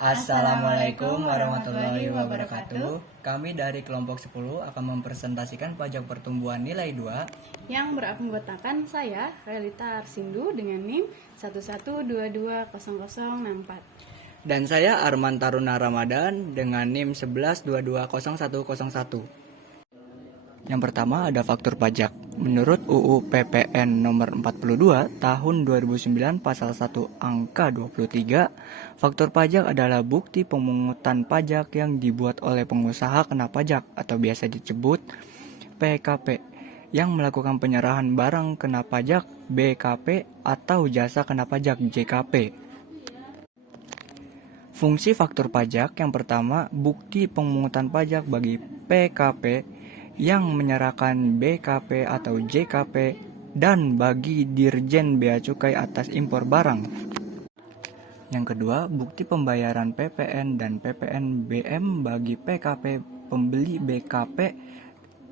Assalamualaikum warahmatullahi wabarakatuh. Kami dari kelompok 10 akan mempresentasikan pajak pertumbuhan nilai 2 yang beranggotakan saya, Relita Arsindu dengan NIM 11220064. dan saya Arman Taruna Ramadan dengan NIM 11220101. Yang pertama ada faktur pajak. Menurut UU PPN nomor 42 tahun 2009 pasal 1 angka 23, faktur pajak adalah bukti pemungutan pajak yang dibuat oleh pengusaha kena pajak atau biasa disebut PKP yang melakukan penyerahan barang kena pajak BKP atau jasa kena pajak JKP. Fungsi faktur pajak yang pertama, bukti pemungutan pajak bagi PKP yang menyerahkan BKP atau JKP dan bagi Dirjen Bea Cukai atas impor barang. Yang kedua, bukti pembayaran PPN dan PPNBM bagi PKP pembeli BKP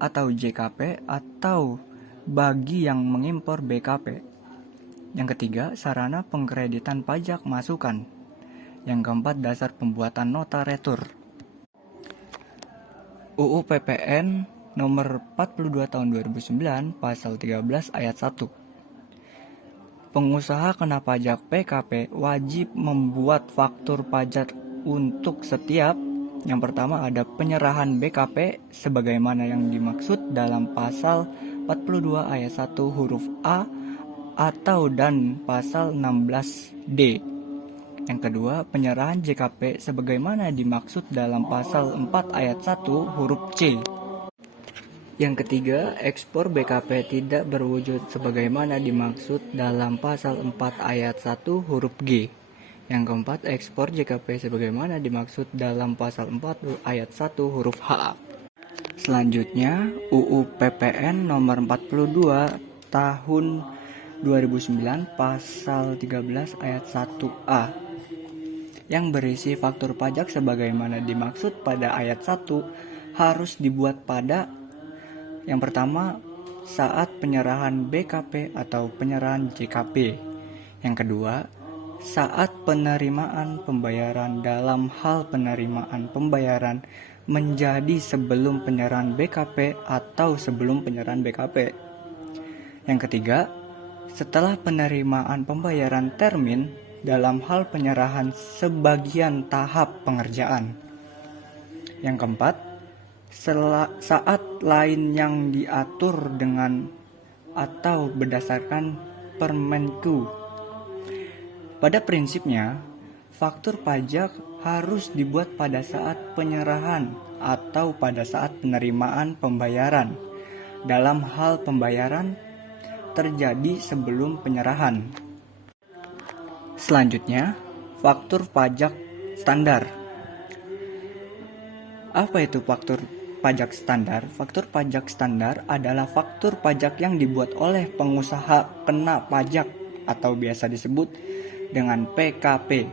atau JKP atau bagi yang mengimpor BKP. Yang ketiga, sarana pengkreditan pajak masukan. Yang keempat, dasar pembuatan nota retur. UU PPN nomor 42 tahun 2009 pasal 13 ayat 1. Pengusaha kena pajak PKP wajib membuat faktur pajak untuk setiap yang pertama ada penyerahan BKP sebagaimana yang dimaksud dalam pasal 42 ayat 1 huruf A atau dan pasal 16D. Yang kedua, penyerahan JKP sebagaimana dimaksud dalam pasal 4 ayat 1 huruf C. Yang ketiga, ekspor BKP tidak berwujud sebagaimana dimaksud dalam pasal 4 ayat 1 huruf G. Yang keempat, ekspor JKP sebagaimana dimaksud dalam pasal 4 ayat 1 huruf H. Selanjutnya, UU PPN nomor 42 tahun 2009 pasal 13 ayat 1A yang berisi faktur pajak sebagaimana dimaksud pada ayat 1 harus dibuat pada yang pertama, saat penyerahan BKP atau penyerahan JKP. Yang kedua, saat penerimaan pembayaran dalam hal penerimaan pembayaran menjadi sebelum penyerahan BKP atau sebelum penyerahan BKP. Yang ketiga, setelah penerimaan pembayaran termin dalam hal penyerahan sebagian tahap pengerjaan. Yang keempat, saat lain yang diatur dengan atau berdasarkan Permenku. Pada prinsipnya, faktur pajak harus dibuat pada saat penyerahan atau pada saat penerimaan pembayaran. Dalam hal pembayaran terjadi sebelum penyerahan. Selanjutnya, faktur pajak standar. Apa itu faktur pajak standar? Faktur pajak standar adalah faktur pajak yang dibuat oleh pengusaha kena pajak atau biasa disebut dengan PKP.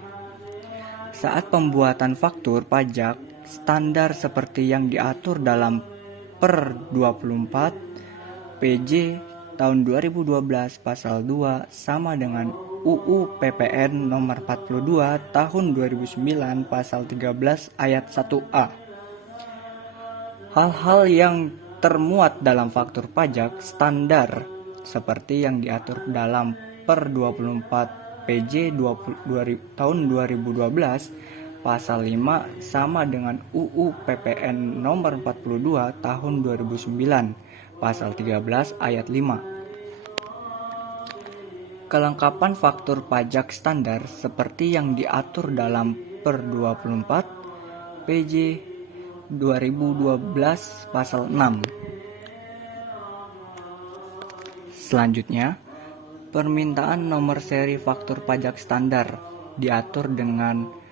Saat pembuatan faktur pajak standar seperti yang diatur dalam Per 24 PJ tahun 2012 pasal 2 sama dengan UU PPN nomor 42 tahun 2009 pasal 13 ayat 1A. Hal-hal yang termuat dalam faktur pajak standar seperti yang diatur dalam Per 24 PJ tahun 2012 pasal 5 sama dengan UU PPN nomor 42 tahun 2009 pasal 13 ayat 5. Kelengkapan faktur pajak standar seperti yang diatur dalam Per 24 PJ 2012 pasal 6. Selanjutnya, permintaan nomor seri faktur pajak standar diatur dengan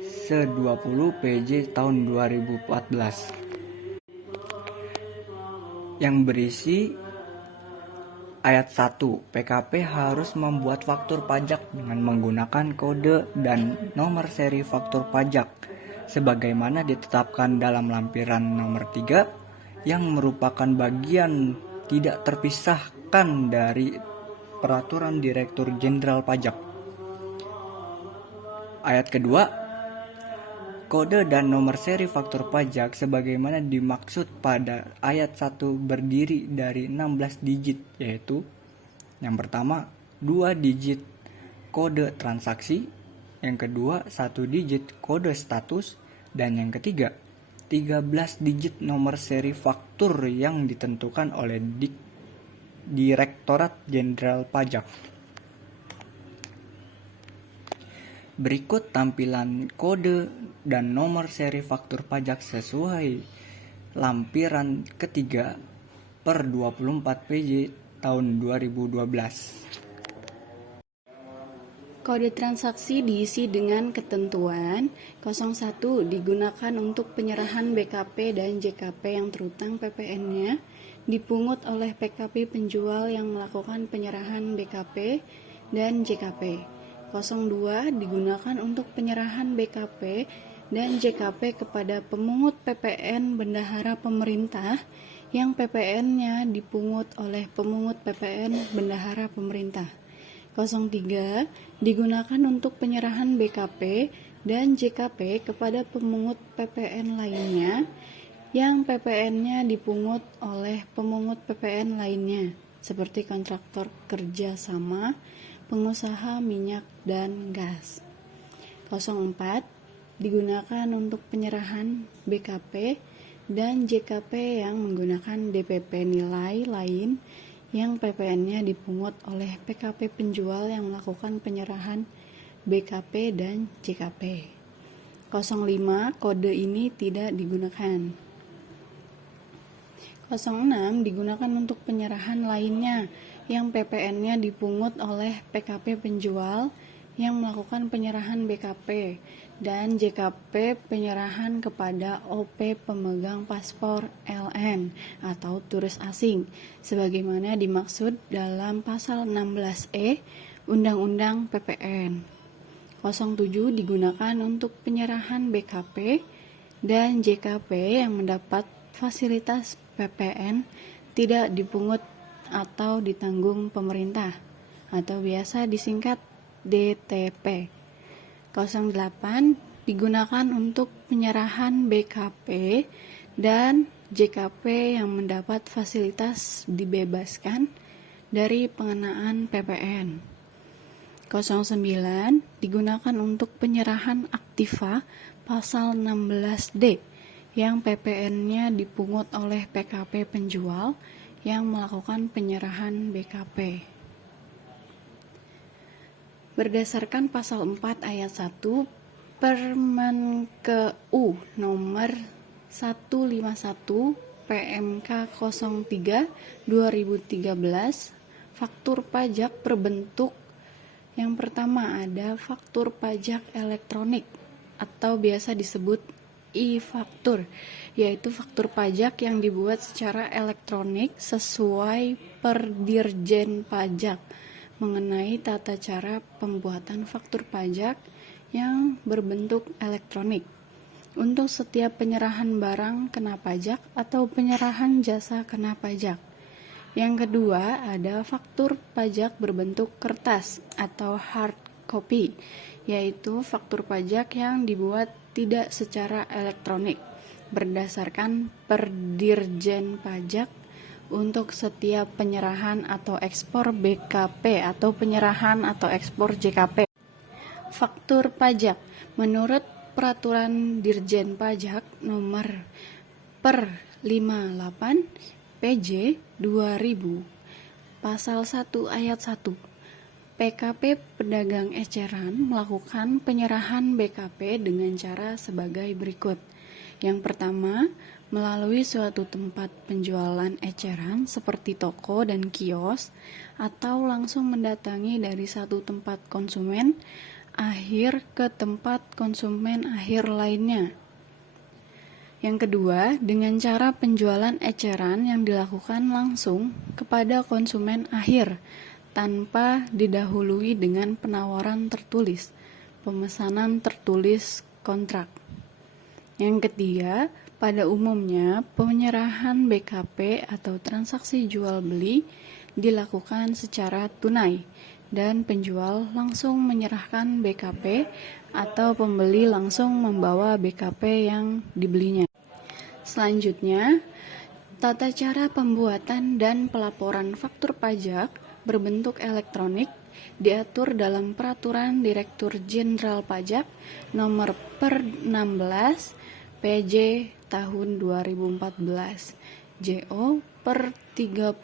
Se-20 PJ tahun 2014 yang berisi ayat 1. PKP harus membuat faktur pajak dengan menggunakan kode dan nomor seri faktur pajak sebagaimana ditetapkan dalam lampiran nomor 3 yang merupakan bagian tidak terpisahkan dari Peraturan Direktur Jenderal Pajak. Ayat kedua, Kode dan nomor seri faktur pajak sebagaimana dimaksud pada ayat 1 berdiri dari 16 digit, yaitu yang pertama 2 digit kode transaksi, yang kedua 1 digit kode status, dan yang ketiga 13 digit nomor seri faktur yang ditentukan oleh Direktorat Jenderal Pajak. Berikut tampilan kode dan nomor seri faktur pajak sesuai lampiran ketiga per 24 PJ tahun 2012. Kode transaksi diisi dengan ketentuan 01 digunakan untuk penyerahan BKP dan JKP yang terutang PPN-nya dipungut oleh PKP penjual yang melakukan penyerahan BKP dan JKP. 02 digunakan untuk penyerahan BKP dan JKP kepada pemungut PPN bendahara pemerintah yang PPN-nya dipungut oleh pemungut PPN bendahara pemerintah. 03 digunakan untuk penyerahan BKP dan JKP kepada pemungut PPN lainnya yang PPN-nya dipungut oleh pemungut PPN lainnya seperti kontraktor kerja sama, pengusaha minyak dan gas. 04 digunakan untuk penyerahan BKP dan JKP yang menggunakan DPP nilai lain yang PPN-nya dipungut oleh PKP penjual yang melakukan penyerahan BKP dan JKP. 05 kode ini tidak digunakan. 06 digunakan untuk penyerahan lainnya yang PPN-nya dipungut oleh PKP penjual yang melakukan penyerahan BKP dan JKP penyerahan kepada OP pemegang paspor LN atau turis asing sebagaimana dimaksud dalam pasal 16E Undang-Undang PPN. 07 digunakan untuk penyerahan BKP dan JKP yang mendapat fasilitas PPN tidak dipungut atau ditanggung pemerintah atau biasa disingkat DTP. 08 digunakan untuk penyerahan BKP dan JKP yang mendapat fasilitas dibebaskan dari pengenaan PPN. 09 digunakan untuk penyerahan aktiva pasal 16D yang PPN-nya dipungut oleh PKP penjual yang melakukan penyerahan BKP. Berdasarkan pasal 4 ayat 1 Permenkeu nomor 151 PMK 03 2013 faktur pajak berbentuk yang pertama ada faktur pajak elektronik atau biasa disebut e-faktur, yaitu faktur pajak yang dibuat secara elektronik sesuai Perdirjen Pajak mengenai tata cara pembuatan faktur pajak yang berbentuk elektronik untuk setiap penyerahan barang kena pajak atau penyerahan jasa kena pajak. Yang kedua ada faktur pajak berbentuk kertas atau hard copy, yaitu faktur pajak yang dibuat tidak secara elektronik berdasarkan Perdirjen Pajak untuk setiap penyerahan atau ekspor BKP atau penyerahan atau ekspor JKP. Faktur pajak menurut Peraturan Dirjen Pajak nomor per 58 PJ 2000 Pasal 1 ayat 1 PKP pedagang eceran melakukan penyerahan BKP dengan cara sebagai berikut. Yang pertama, melalui suatu tempat penjualan eceran seperti toko dan kios, atau langsung mendatangi dari satu tempat konsumen akhir ke tempat konsumen akhir lainnya. Yang kedua, dengan cara penjualan eceran yang dilakukan langsung kepada konsumen akhir, tanpa didahului dengan penawaran tertulis, pemesanan tertulis kontrak. Yang ketiga, pada umumnya penyerahan BKP atau transaksi jual beli dilakukan secara tunai dan penjual langsung menyerahkan BKP atau pembeli langsung membawa BKP yang dibelinya. Selanjutnya, tata cara pembuatan dan pelaporan faktur pajak berbentuk elektronik diatur dalam Peraturan Direktur Jenderal Pajak Nomor per 16 PJ tahun 2014, JO per 31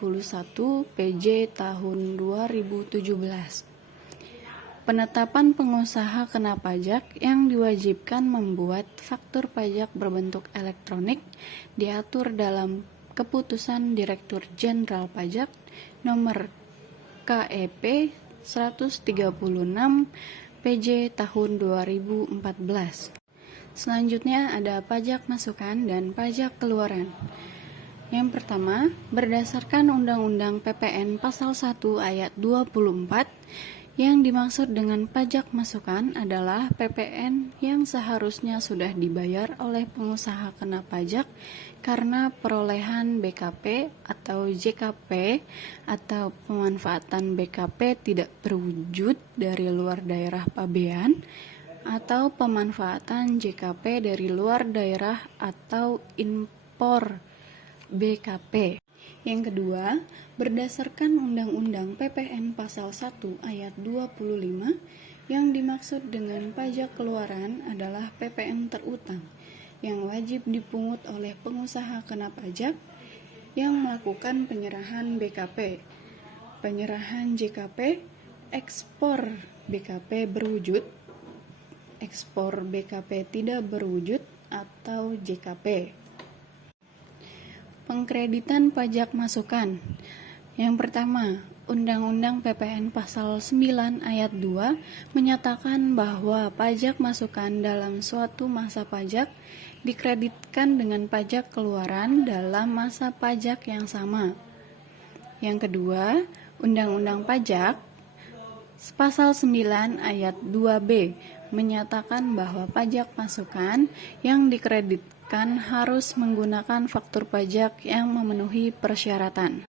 PJ tahun 2017. Penetapan pengusaha kena pajak yang diwajibkan membuat faktur pajak berbentuk elektronik diatur dalam Keputusan Direktur Jenderal Pajak Nomor KEP 136 PJ tahun 2014. Selanjutnya ada pajak masukan dan pajak keluaran. Yang pertama, berdasarkan Undang-Undang PPN Pasal 1 Ayat 24, yang dimaksud dengan pajak masukan adalah PPN yang seharusnya sudah dibayar oleh pengusaha kena pajak karena perolehan BKP atau JKP atau pemanfaatan BKP tidak berwujud dari luar daerah pabean atau pemanfaatan JKP dari luar daerah atau impor BKP. Yang kedua, berdasarkan Undang-Undang PPN Pasal 1 Ayat 25, yang dimaksud dengan pajak keluaran adalah PPN terutang yang wajib dipungut oleh pengusaha kena pajak yang melakukan penyerahan BKP, penyerahan JKP, ekspor BKP berwujud, ekspor BKP tidak berwujud atau JKP. Pengkreditan pajak masukan. Yang pertama, Undang-Undang PPN Pasal 9 Ayat 2 menyatakan bahwa pajak masukan dalam suatu masa pajak dikreditkan dengan pajak keluaran dalam masa pajak yang sama. Yang kedua, Undang-Undang Pajak Pasal 9 Ayat 2B menyatakan bahwa pajak masukan yang dikreditkan harus menggunakan faktur pajak yang memenuhi persyaratan.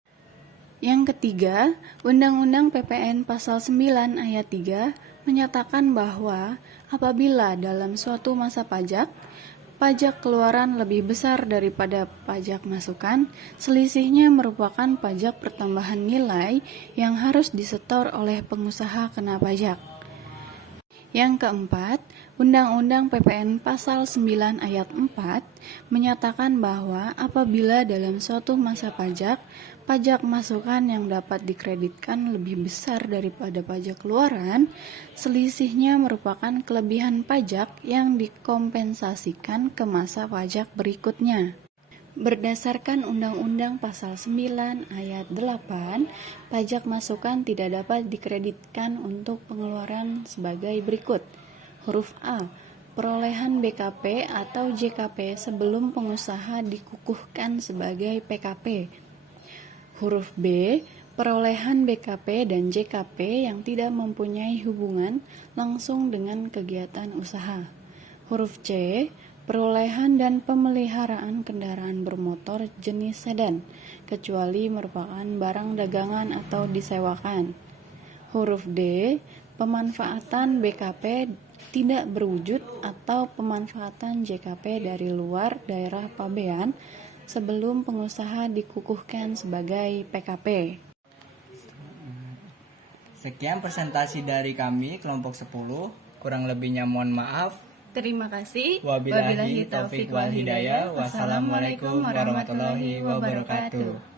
Yang ketiga, Undang-Undang PPN Pasal 9 Ayat 3 menyatakan bahwa apabila dalam suatu masa pajak keluaran lebih besar daripada pajak masukan, selisihnya merupakan pajak pertambahan nilai yang harus disetor oleh pengusaha kena pajak. Yang keempat, Undang-Undang PPN Pasal 9 Ayat 4 menyatakan bahwa apabila dalam suatu masa pajak masukan yang dapat dikreditkan lebih besar daripada pajak keluaran, selisihnya merupakan kelebihan pajak yang dikompensasikan ke masa pajak berikutnya. Berdasarkan Undang-Undang Pasal 9 Ayat 8, pajak masukan tidak dapat dikreditkan untuk pengeluaran sebagai berikut. Huruf A. Perolehan BKP atau JKP sebelum pengusaha dikukuhkan sebagai PKP. Huruf B. Perolehan BKP dan JKP yang tidak mempunyai hubungan langsung dengan kegiatan usaha. Huruf C. Perolehan dan pemeliharaan kendaraan bermotor jenis sedan, kecuali merupakan barang dagangan atau disewakan. Huruf D. Pemanfaatan BKP tidak berwujud atau pemanfaatan JKP dari luar daerah pabean sebelum pengusaha dikukuhkan sebagai PKP. Sekian presentasi dari kami kelompok 10. Kurang lebihnya mohon maaf. Terima kasih. Wabillahi taufiq wal hidayah. Wassalamualaikum warahmatullahi wabarakatuh.